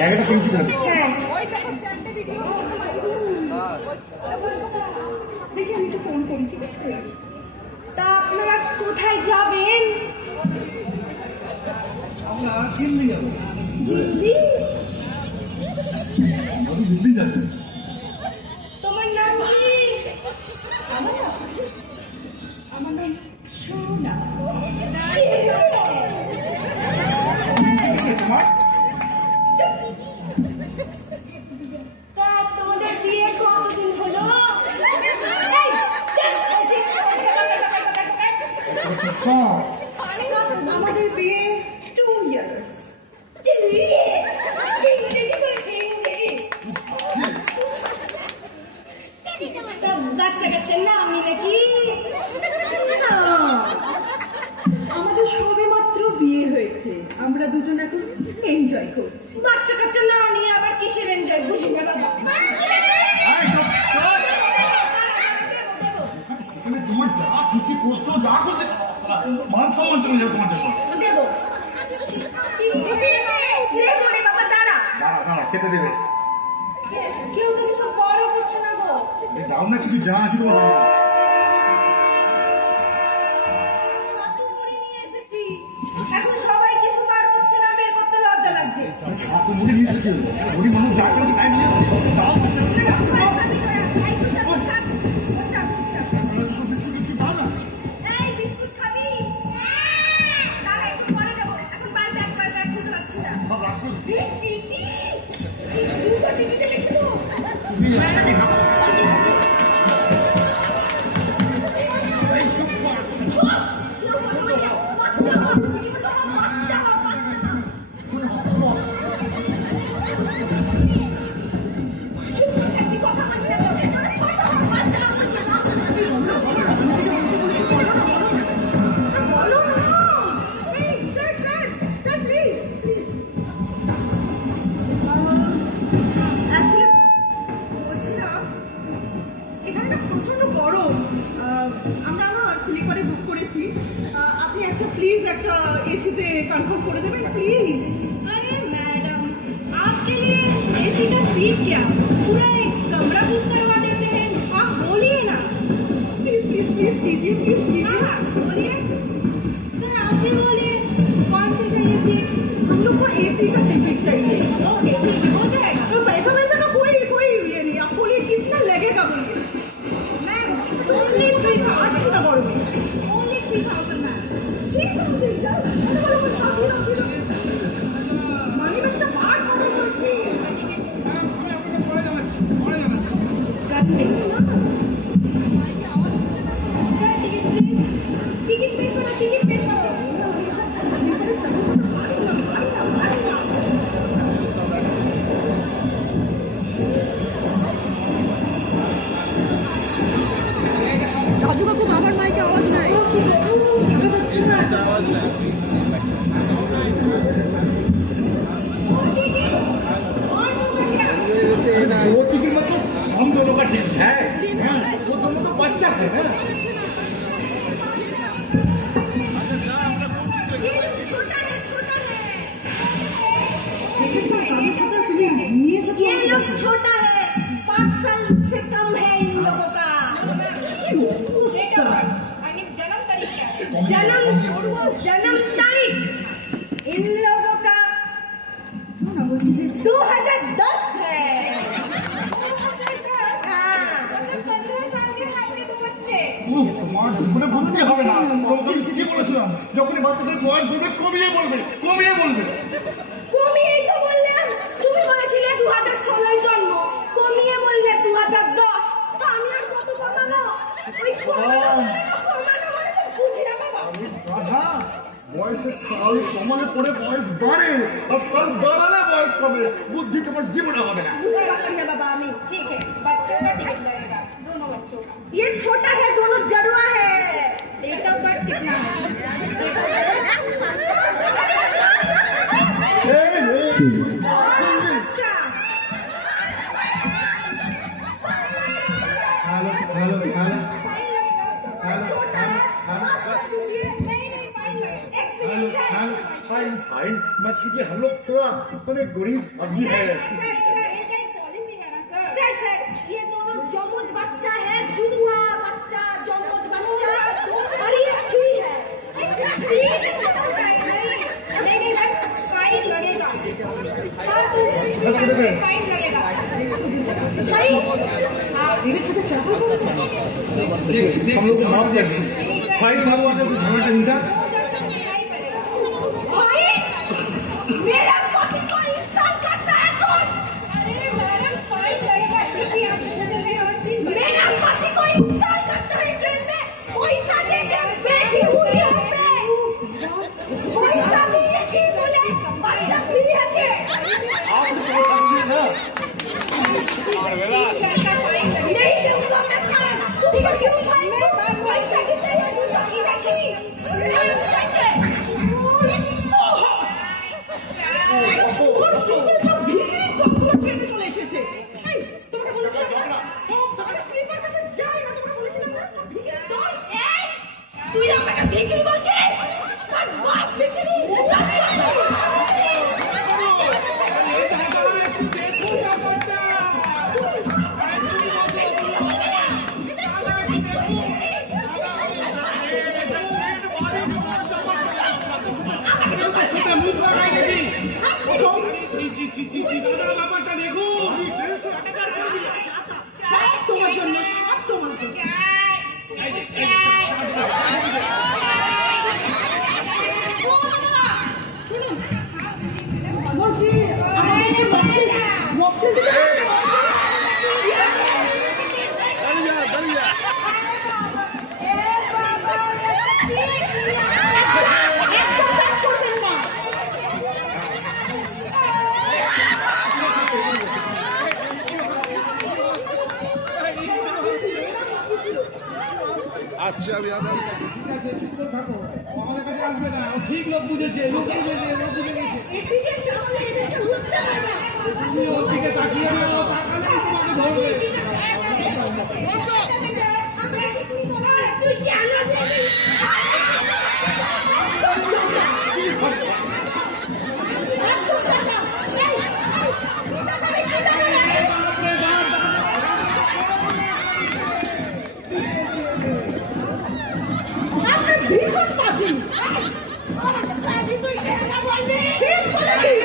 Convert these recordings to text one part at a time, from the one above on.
জায়গাটা পেয়েছি না। হ্যাঁ দেখি আমি একটু ফোন করি, ঠিক আছে? তা আপনারা কোথায় যাবেন? আমরা দিল্লি যাবো। দিল্লি? আমি দিল্লি যাবো। তোমার নাম কি? আমার নাম সোনা। তা তোমাদের বিয়ে কতদিন হলো? আমাদের বিয়ে 2 years। বাচ্চা কাচ্চা নামি নাকি? আমাদের সবে মাত্র বিয়ে হয়েছে, আমরা দুজন এখন এনজয় করছি। বাচ্চা কাচ্চা না নিয়ে আবার কিসের এনজয় বুঝি না বাবা। তোমার যা খুশি প্রশ্ন যা খুশি মান সম্মান চলে যাবে তোমার জন্য। খেতে দেবে কেউ তো কিছু বড় করছে না গো। দাও না কিছু যা আছে তোমার। এখন সবাই কিছু বার করছে না, বের করতে লজ্জা লাগছে। মুড়ি নিয়ে এসেছি, মুড়ি মানুষ যা করেছে তাই নিয়ে এসেছি। দাও বিস্কুট খাবি? দাঁড়া একটু পরে দেবো, এখন বার ব্যাগ খুলতে পারছি না। প্রচন্ড গরম, আমরা না স্লিপারে বুক করেছি, আপনি একটা প্লিজ একটা एसी कंफर्म कर देवें प्लीज। अरे मैडम, आपके लिए एसी का सीट क्या, पूरा एक कमरा बुक करवा देते हैं, आप बोलिए ना। प्लीज प्लीज प्लीज कीजिए, प्लीज कीजिए। हाँ बोलिए सर, आप भी बोलिए कौन सी चाहिए सीट? हम लोग को एसी का टिकट चाहिए। ओके ठीक है, हो जाएगा। तो पैसा वैसा का कोई ये नहीं, आप बोलिए कितना लगेगा बोलिए। Ma'am only 3000। अच्छा गरम ओनली 3000 मैम। মানি ব্যাগটা বার করে বলছি। टिकट पे करो, टिकट पे करो। রাজু কাকু বাবার মাইকে আওয়াজ নাই, आवाज नहीं। वो टिकट मतलब हम दोनों का टिकट है, वो दोनों तो बच्चा है। ये लोग छोटा है, 5 साल से कम है इन लोगों का। जन्म तारीख इन लोगों का 2010 है। हाँ 15 साल के लड़के तो बच्चे। তোমার জীবনে বুঝতে হবে না, তোমাকে আমি কি বলেছিলাম, যখনই বাচ্চাদের বয়স বলবে কমিয়ে বলবে, কমিয়ে বলবে। কমিয়েই তো বললাম, তুমি বলেছিলে 2016 জন্ম, কমিয়ে বললে 2010। তো আমি আর কত কমানো? ওই কমানো মানে তো বুঝি না বাবা। গাধা, বয়সের সাল কমালে পরে বয়স বাড়ে, আর সাল বাড়ালে বয়স কমে। বুদ্ধি তোমার জীবনে হবে না। बुझे बच्ची है बाबा आमी, ठीक है, बच्चों का टिकट लगेगा, दोनों बच्चों का। ये छोटा है, दोनों जड़ुआ है। डेट ऑफ बर्थ कितना है? अच्छा छोटा है, नहीं फाइन लगे, 1 मिनट। फाइन फाइन मत कीजिए, हम लोग थोड़ा थोड़े गरीब आदमी है। सर ये दोनों जमज बच्चा है, जुड़वा बच्चा, जमज बच्चा, और ये फ्री है। नहीं फाइन लगेगा, फाइन लगेगा। हम लोग माफ कर फाइन मारवा दे, झगड़ा नहीं था। मेरा पति को इंसल्ट करता है कौन? अरे मैडम फाइन लगेगा, मेरा पति को इंसल्ट करता है ट्रेन में, पैसा देके बैठी हुई है पे, पैसा दिएছি বলে বাচ্চা ফিরে আছে। आप तो समझिए ना। नहीं दूंगा मैं फाइन, तुमको क्यों फाइन? पैसा कितने है तुमको की देखी? चाचे তুই আমাকে ভিখারি বলছিস? আর বাপ ভিখারি? ব্যাপারটা দেখুন, তোমার জন্য তোমার জন্য আসছে আমি আবার ঠিক আছে, চুপ করে থাকো, আমাদের কাছে আসবে না, ও ঠিক লোক বুঝেছে, লোক বুঝে গেছে। তুমি ওর দিকে তাকিয়ে না, ও তাকালেই তোমাকে ধরবে। তুই কেন বলিস? তুই কেন বলবি? ঠিক বলেছিস,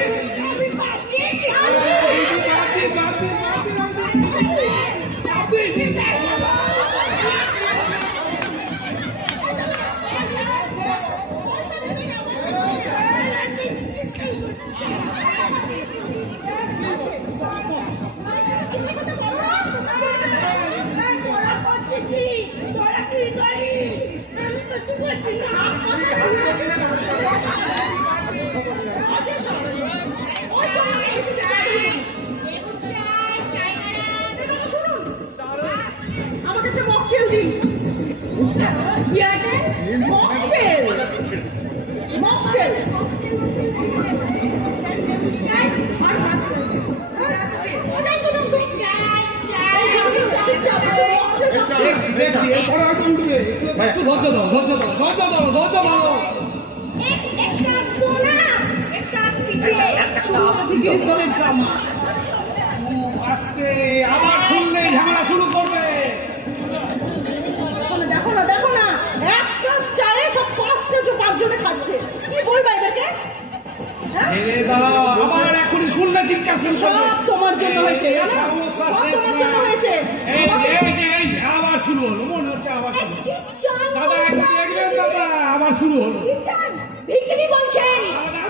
আমি পাচ্ছি। আমাকে একটা মকটেল দিন। মকটেল মকটেল দেখছি এরপরে হয়তো উঠবে, একটু ধৈর্য ধরো, ধৈর্য ধরো, ধৈর্য ধরো, ধৈর্য ধরো। एक साथ दो ना, एक साथ कीजिए। আস্তে, আবার শুনলে ঝামেলা শুরু করবে। দেখো না দেখো না, একটা চায়ে সব 5জনে খাচ্ছে। কি বলবা এদেরকে? ছেড়ে দাও, আবার এখনই শুনলে জিজ্ঞাসা করবে। সব তোমার জন্য হয়েছে, জানো? সমস্যা সব শেষ তোমার না। জন্য হয়েছে। এই, আবার শুরু হলো, মনে হচ্ছে আবার শুরু হলো। দাদা একটু দেখবেন দাদা, আবার শুরু হলো। ভিখারি বলছেন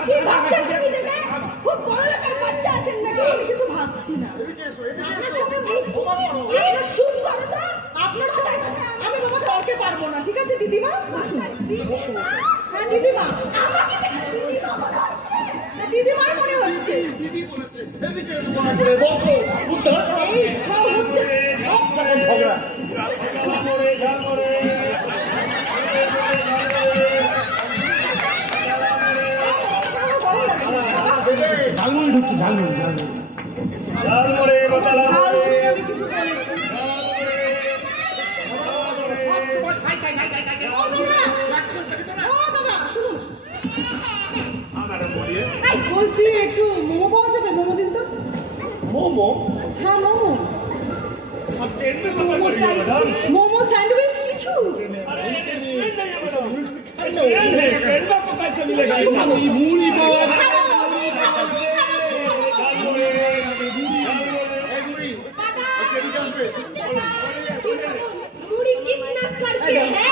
কি ভাবছেন? তুমি দেবে খুব বড় লোকের বাচ্চা আছেন নাকি? আমি কিছু ভাবছি না। চুপ করো তো। আপনার সাথে আমি বাবা তর্কে পারবো না, ঠিক আছে দিদিমা? হ্যাঁ দিদিমা, আমাকে দেখে দিদিমা মনে হচ্ছে। দিদিমাই মনে হচ্ছে। দিদি বলেছে এদিকে এসো করে বকো উদ্ধার এই সব হচ্ছে ঝগড়া। ঝালমুড়ি ঢুকছে, ঝালমুড়ি আমি কিছু বলেছি। ও দাদা, শুনুন। मैडम बोलिए। বলছি একটু মোমো পাওয়া যাবে? মোমো দিন তো। मोमो হ্যাঁ মোমো। अब ट्रेन में सफर कर रही हो मैडम? মোমो স্যান্ডউইচ কিছু। अरे ट्रेन नहीं है मैडम, ट्रेन है, ट्रेन में आपको कैसे मिलेगा? मूली पावा मुड़ी कितना करके है?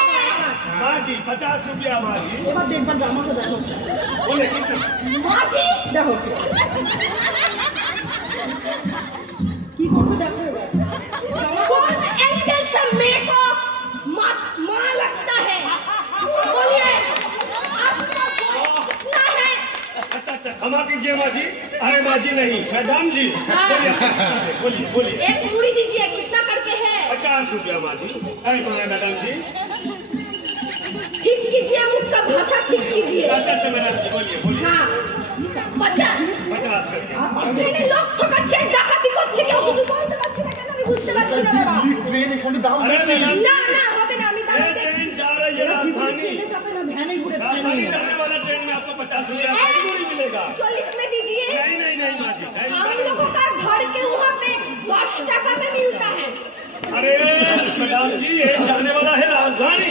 माजी 50 रुपया माजी। এবার দেখবার আমাকে দেখো। बोले कितना? माजी দেখো কি করবে দেখো এবার। कौन एंगल से मेरे को माँ लगता है? बोलिए आपका कितना है? अच्छा अच्छा क्षमा कीजिए माजी। अरे माजी नहीं मैडम जी। बोलिए बोलिए। एक मुड़ी दीजिए, कितना करके है? 50 रुपया माजी। अरे मैडम जी। ठीक कीजिए, मुख का भाषा ठीक कीजिए। अच्छा अच्छा मैडम जी बोलिए बोलिए। हाँ 50 50 करके। ট্রেনে লোক ঠকাচ্ছে, ডাকাতি করছে, কেউ কিছু বলতে পারছে না কেন আমি বুঝতে পারছি না বাবা। ট্রেন এখানে দাম अरे বেশি। मैडम না না হবে না, আমি ये দাঁড়িয়ে ट्रेन जा रही है राजधानी। ট্রেনে চাপে না, ভ্যানে ঘুরে राजधानी जाने वाला ट्रेन में आपको 50 रुपया मजदूरी मिलेगा। 40 में दीजिए। नहीं नहीं नहीं माजी नहीं हम मैडम लोगों जी। का घर के वहाँ पे 10 टका में मिलता है। अरे मैडम जी ये जाने वाला है राजधानी,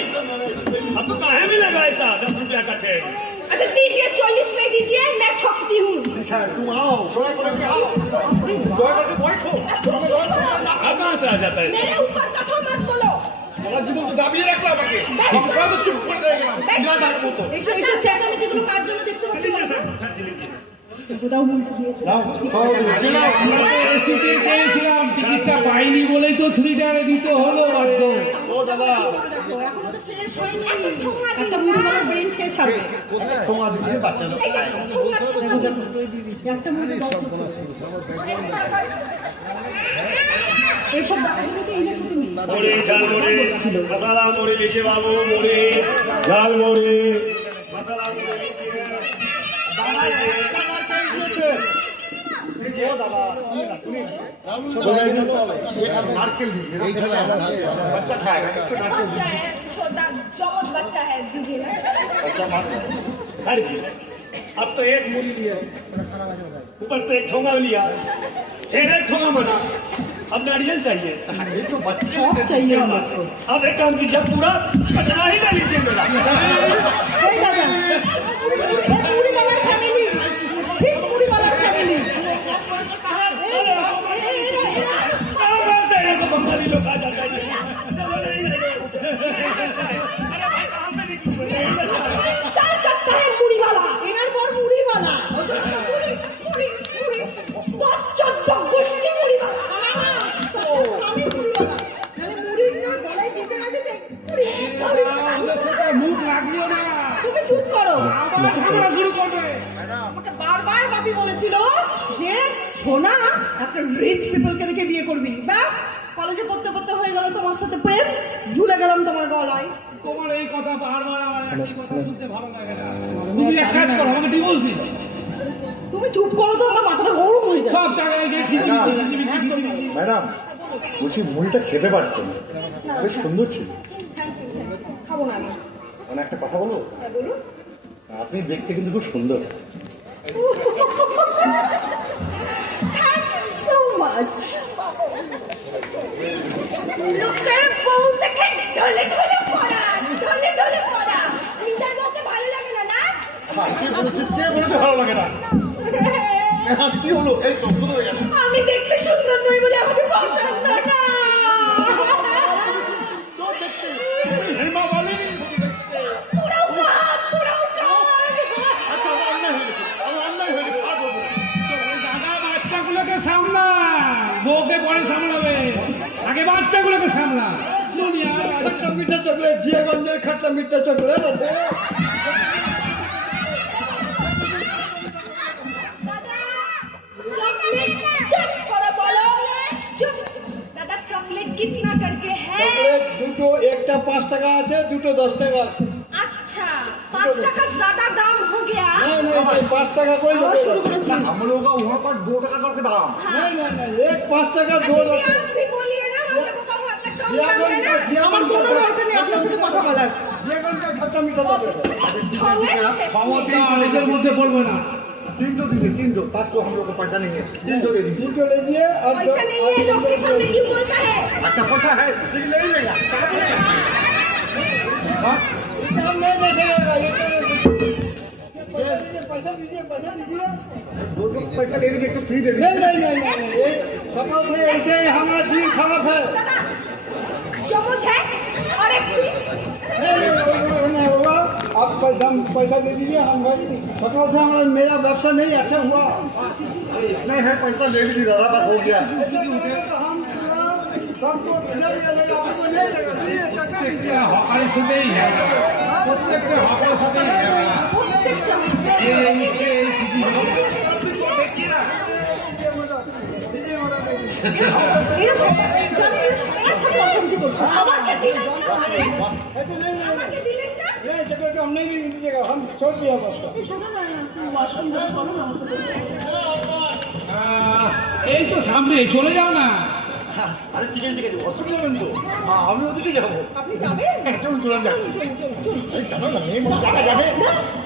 आपको कहाँ मिलेगा ऐसा 10 रुपया का ट्रेन? अच्छा दीजिए, 40 में दीजिए, मैं ठगती हूँ। ठीक है तुम आओ, दया करके आओ, दया करके बैठो। आप कहाँ से आ जाता है? मेरे ऊपर कथो मत बोलो। সারা জীবন তো দাবিয়ে রাখলো আমাকে, আমি সব চুপ করে দিয়ে গেলাম বিরাদার মতো। এইসব এইসব চেঁচামেচিগুলো কার জন্য দেখতে পাচ্ছি না? কোথাও মুখ দিয়েছে। নাও খাওয়া দিবে নাও। এসিতে চেয়েছিলাম, টিকিটটা পাইনি বলেই তো 3 টাকা দিতে হলো। ও দাদা দেখো, এখনো তো শেষ হয়নি। একটা মুড়িওয়ালার ব্রেন খেয়ে ছাড়বে। তোমার দিকে বাচ্চারা একটা মুড়ি দাও তো। এইসব দাদাগুলোকে এনেছো তুমি? मोरे झाल मोरे मसाला मोरे लीजिए बाबू, मोरे झाल मोरे मसाला मोरे लीजिए। ও দাদা নারকেল দিয়ে বাচ্চা খায় একটু নারকেল बच्चा है, छोटा जमत बच्चा है, दीजिए ना। বাচ্চা মারতে हर चीज अब तो एक मूली लिया, ऊपर से एक ठोंगा लिया, फिर एक ठोंगा बना, अब नारियल चाहिए। এই তো বাচ্চা সব চাইয়ে আমাকে। अब एक काम कीजिए, पूरा कचरा ही ना लीजिए मेरा। এই दादा, এই মুড়িওয়ালার ফ্যামিলি, ঠিক মুড়িওয়ালার ফ্যামিলি। कहाँ से ऐसे बंगाली लोग आ जाते हैं? अरे भाई कहाँ से निकलूं मैं? साल करता है मुड़ी वाला। এনার পর মুড়িওয়ালা। মুড়ি, মুড়ি। तो 14 गोष्ठी मुड़ी वाला। আমি মুড়িওয়ালা। তাহলে মুড়ি না গলায় দিতে না দিতে মুড়ি। মুখ লাগিও না, তুমি চুপ করো। আমার ঝামেলা শুরু করবে। আমাকে বারবার বাপি বলেছিল যে সোনা একটা রিচ পিপলকে দেখে বিয়ে করবি। ব্যাস কলেজে পড়তে পড়তে হয়ে গেল তোমার সাথে প্রেম, ঝুলে গেলাম তোমার গলায়। তোমার এই কথা বারবার আমার একই কথা শুনতে ভালো লাগে না। তুমি এক কাজ করো, আমাকে ডিভোর্স দিন। তুমি চুপ করো তো, আমার মাথাটা গরম হয়ে যায়। সব জায়গায় গিয়ে খিচুড়ি খিচুড়ি খিচুড়ি। ম্যাডাম বলছি মুড়িটা খেতে পারছো না, বেশ সুন্দর ছিল। খাবো না আমি। মানে একটা কথা বলো, হ্যাঁ, বলুন। আপনি দেখতে কিন্তু খুব সুন্দর। Thank you so much. লোকের বউ দেখে ঢলে ঢলে পড়া, ঢলে ঢলে পড়া। নিজের বউকে ভালো লাগে না না? কে বলেছে ভালো লাগে না? কি হলো? এই তো শুরু হয়ে গেছে। আমি দেখতে সুন্দর নই বলে আমাকে পছন্দ না। হেমা বলেনি পুরাও কাজ, পুরাও কাজ। আচ্ছা আমার অন্যায় হয়ে গেছে, আমার অন্যায় হয়ে গেছে, আর বলবো না। দাদা বাচ্চাগুলোকে সামলা, বউকে পরে সামলাবে, আগে বাচ্চাগুলোকে সামলা। দুনিয়া খাট্টা মিঠা চকলেট, জিয়াগঞ্জের খাট্টা মিঠা চকলেট আছে। चॉकलेट चट करो बोलो। दादा चॉकलेट कितना करके है? চকলেট দুটো, একটা 5 টাকা আছে, দুটো 10 টাকা আছে। अच्छा 5 टका ज्यादा दाम हो गया। नहीं नहीं 5 টাকা कोई हम लोग का वहाँ पर 2 টাকা करके दाम। नहीं नहीं नहीं, एक 5 টাকা 2 दीदी, आप भी बोलिए ना, हम लोगों का वहाँ पे कम दाम है ना। আমার কোনো দরকার নেই আপনার সাথে কথা বলার। জিয়াগঞ্জ খরচা মিটাতে হবে। ক্ষমতা এদের মধ্যে পড়বে না। 300 दीजिए, 300, 500 हम लोग को पैसा नहीं है, 300 दे दीजिए। 300 ले लीजिए। अब पैसा नहीं है, लोग के सामने क्यों बोलता है? अच्छा पैसा है लेकिन नहीं लेगा, काम नहीं देखेगा ये पैसा दीजिए, पैसा दीजिए। पैसा दे दीजिए, फ्री दे दीजिए। नहीं, ये सकल से ऐसे ही हमारा दिल खराब है। दादा, चम्मच है और एक नहीं होगा, आप पैसा दे दीजिए। हम सकल से हमारा मेरा व्यवसाय नहीं अच्छा हुआ। नहीं है पैसा ले लीजिए दादा, बस हो गया। हम सबको लेगा, हमको नहीं लेगा। হকারের সাথেই প্রত্যেকটা হকারের সাথেই আমাকে দিলেন না মানে? আমাকে দিলেন না? नहीं चक्कर हम नहीं दीजिएगा, हम छोड़ दिया बस। এই তো সামনে চলে যাও না। আরে ঠিক আছে অসুবিধা নেই তো, আমি ওদিকে যাবো। আপনি যাবেন? চলুন চলুন যাচ্ছি। আরে জানো না এই মনে জায়গা যাবে।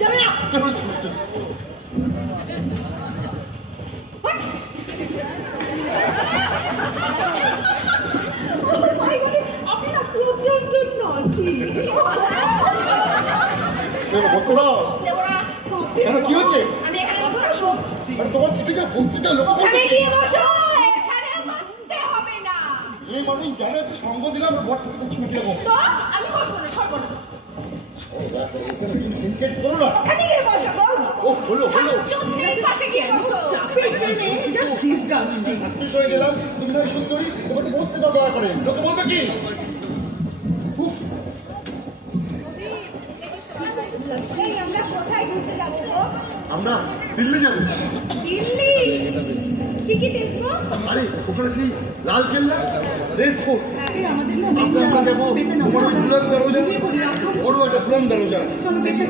যাবে না। চলুন চলুন চলুন। আপনি না প্রচন্ড naughty। বসতে দাও। দেবরা, কেন কি হচ্ছে? আমি এখানে বসবো। আরে তোমার সিটে যা বসতে দাও, লোক ওখানে গিয়ে বসো, এখানে বসতে হবে না। এই মানুষ জানো একটু সঙ্গ দিলাম বট তুমি মিটে যাবো। তো আমি বসবো না, সরবো না। সিনকেট করো না। ওখানে গিয়ে বসো গো। ও হলো হলো। চন্দ্রের পাশে গিয়ে বসো। Just disgusting। আপনি হয়ে গেলাম, তুমি নয় সুন্দরী, তোমাকে বসতে দাও দয়া করে। লোকে বলবে কি? উফ, এই আমরা কোথায় ঘুরতে যাবো গো? আমরা দিল্লি যাবো। দিল্লি। কি কি দেখবো? আরে ওখানে সেই লাল কেল্লা, রেড ফোর্ট, আমরা যাবো বড় বুলন দরজা, বড় একটা বুলন দরজা।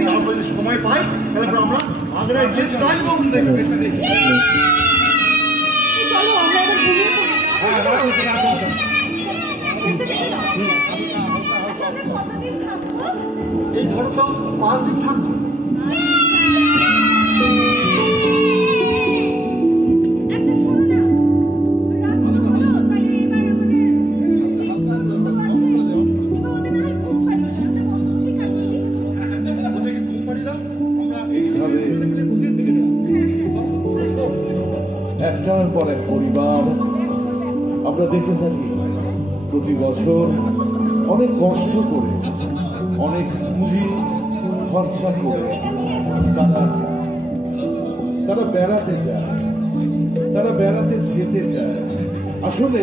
তারপর যদি সময় পাই তাহলে আমরা আগ্রায় গিয়ে তাজমহল দেখবো। চলো আমরা এবার ঘুমিয়ে পড়ি। আচ্ছা আমরা কতদিন থাকবো? এই ধরো তো 5 দিন থাকবো। আচ্ছা শোনো না, রাত তো হলো, তাহলে এবার আমাদের এবার ওদের না হয় ঘুম পাড়িয়ে দিই, আমরা বসে বসেই কাটিয়ে দিই। ওদেরকে ঘুম পাড়িয়ে দাও, আমরা এইভাবে মিলে বসে থেকে যাবো। একটার পর এক পরিবার আমরা দেখে থাকি প্রতি বছর অনেক কষ্ট করে, অনেক পুঁজি খরচা করে তারা বেড়াতে যায়, তারা বেড়াতে যেতে চায়। আসলে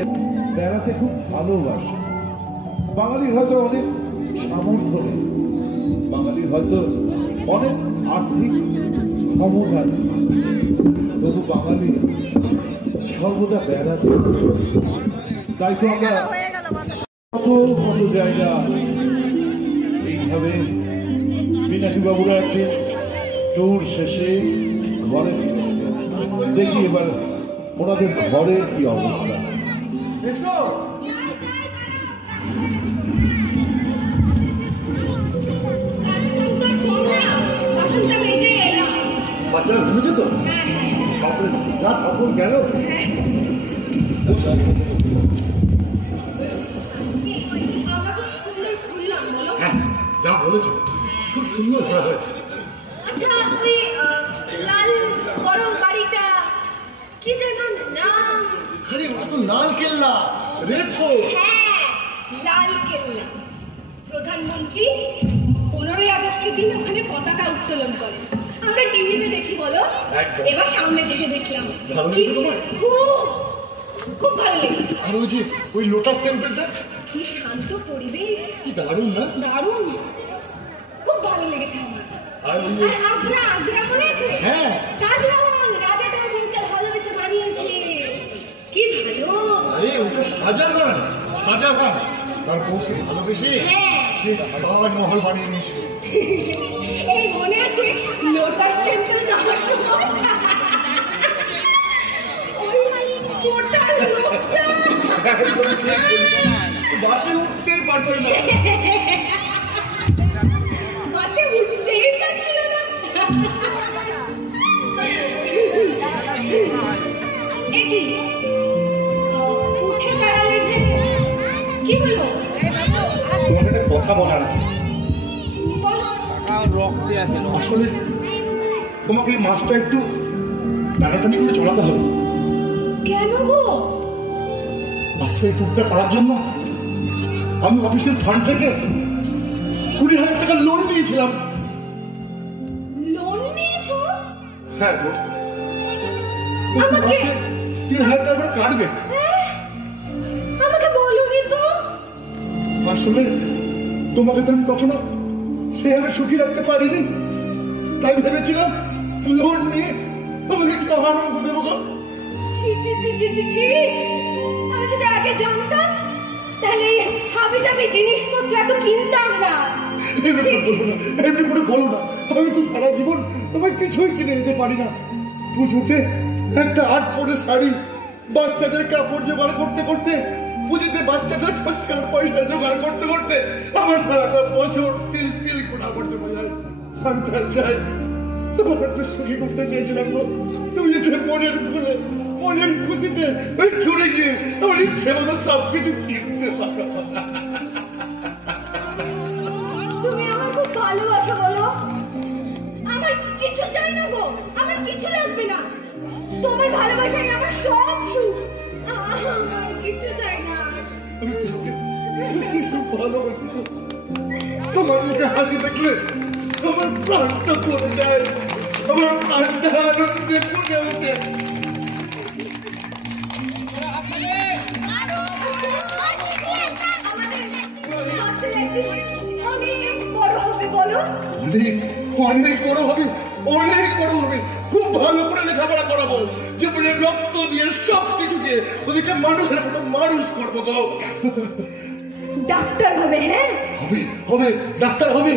বেড়াতে খুব ভালোবাসে। বাঙালির হয়তো অনেক সামর্থ্য নেই, বাঙালির হয়তো অনেক আর্থিক ক্ষমতা নেই, তবু বাঙালি সর্বদা বেড়াতে। তাই তো আমরা কত কত জায়গা এইভাবে মীনাক্ষী বাবুরা আছে ট্যুর শেষে ঘরে দেখি এবার ওনাদের ঘরের কি অবস্থা। এসো বাসনটা মেজে এলাম। বাচ্চারা ঘুমেছে তো? বাপরে যা তখন গেল। আমরা খুব সুন্দর ঘুরলাম বলো। হ্যাঁ যা বলেছো খুব সুন্দর ঘোরা হয়েছে। আচ্ছা ওই লাল বড় বাড়িটা কি যেন নাম? আরে ওটা তো লাল কেল্লা, রেড ফোর্ট। হ্যাঁ, লাল কেল্লা। প্রধানমন্ত্রী 15ই আগস্টের দিন ওখানে পতাকা উত্তোলন করে। আমরা টিভিতে দেখি বলো, একদম। এবার সামনে থেকে দেখলাম। ভালো লেগেছে তোমার? খুব ভালো লেগেছে। আর ওই যে ওই লোটাস টেম্পলটা কি শান্ত পরিবেশ, কি দারুণ না? দারুণ, খুব ভালো লেগেছে আমার। আর ওই আর আগ্রা, আগ্রা মনে আছে? হ্যাঁ। তাজমহল, রাজা তাজমহলকে ভালোবেসে বানিয়েছে। কি ভালো। আরে ওটা শাহজাহান, শাহজাহান তার বউকে ভালোবেসে হ্যাঁ। সে তাজমহল বানিয়ে নিয়েছিল। এই মনে আছে লোটাস টেম্পল যাওয়ার সময় ওই মোটা লোকটা বাসে উঠতেই পারছে না। উঠতেই পারছিল না। একি উঠে দাঁড়ালে যে, কি হলো? তোমাকে একটা কথা বলার আছে। বলো। আসলে তোমাকে এই মাছটা একটু টানাটানি করে চলাতে হবে। কেন গো? আসলে এই টুকটা পাওয়ার জন্য আমি অফিসের ফান্ড থেকে 20,000 টাকা লোন নিয়েছিলাম। লোন নিয়েছো? হ্যাঁ গো, মাসে 3,000 টাকা করে কাটবে। আমাকে বলোনি তো। আসলে তোমাকে তো আমি কখনো সেভাবে সুখী রাখতে পারিনি, তাই ভেবেছিলাম লোন নিয়ে তোমাকে একটু আনন্দ দেবো গো। ছি ছি ছি ছি ছি ছি, আমি যদি আগে জানতাম তাহলে হাবি জাবি জিনিসপত্র এত কিনতাম না। এমনি করে বলো না, আমি তো সারা জীবন তোমায় কিছুই কিনে দিতে পারি না। পুজোতে একটা 8 পরের শাড়ি, বাচ্চাদের কাপড় জোগাড় করতে করতে, পুজোতে বাচ্চাদের ফুচকার পয়সা জোগাড় করতে করতে আমার সারাটা বছর তিল তিল করে আমার জমে যায়। আমি তার চাই তোমাকে একটু সুখী করতে চেয়েছিলাম গো। তুমি যদি মনের খুশিতে ওই ছুড়ে গিয়ে আমার ইচ্ছে মতো সবকিছু কিনতে পারো। তুমি আমার খুব ভালোবাসো বলো। আমার কিছু চাই না গো, আমার কিছু লাগবে না। তোমার ভালোবাসাই আমার সব সুখ। আমার কিছু চাই না। খুব ভালোবাসি গো। তোমার মুখে হাসি দেখলে আমার প্রাণটা পড়ে যায়, আমার প্রাণটা আনন্দে পড়ে ওঠে। অনেক বড় হবে বলো। অনেক অনেক বড় হবে, অনেক বড় হবে। খুব ভালো করে লেখাপড়া করাবো, জীবনের রক্ত দিয়ে সব কিছু দিয়ে ওদেরকে মানুষের মতো মানুষ করবো গো। ডাক্তার হবে? হ্যাঁ হবে হবে, ডাক্তার হবে,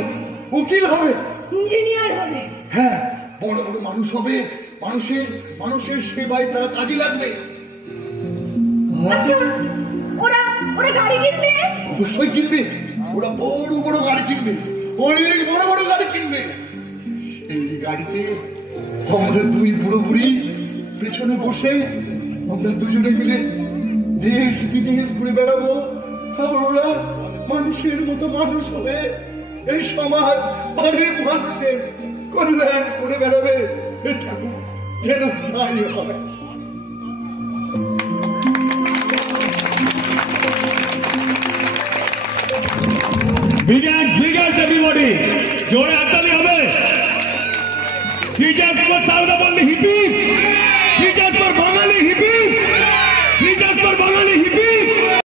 উকিল হবে, ইঞ্জিনিয়ার হবে। হ্যাঁ বড় বড় মানুষ হবে। মানুষের সেবায় তারা কাজে লাগবে। আচ্ছা ওরা ওরা গাড়ি কিনবে? অবশ্যই কিনবে। ওরা বড় বড় গাড়ি কিনবে, অনেক বড় বড় গাড়ি কিনবে। এই গাড়িতে আমাদের 2 বুড়ো বুড়ি পেছনে বসে আমরা দুজনে মিলে দেশ বিদেশ ঘুরে বেড়াবো। আর ওরা মানুষের মতো মানুষ হবে, এই সমাজ অনেক মানুষের কল্যাণ করে বেড়াবে। ঠাকুর যেন তাই হয়। Big hands, everybody! জোরে হাততালি হবে। টিচার্স ফর সাউথ বললে হিপি, টিচার্স ফর বাঙালি হিপি, টিচার্স ফর বাঙালি হিপি।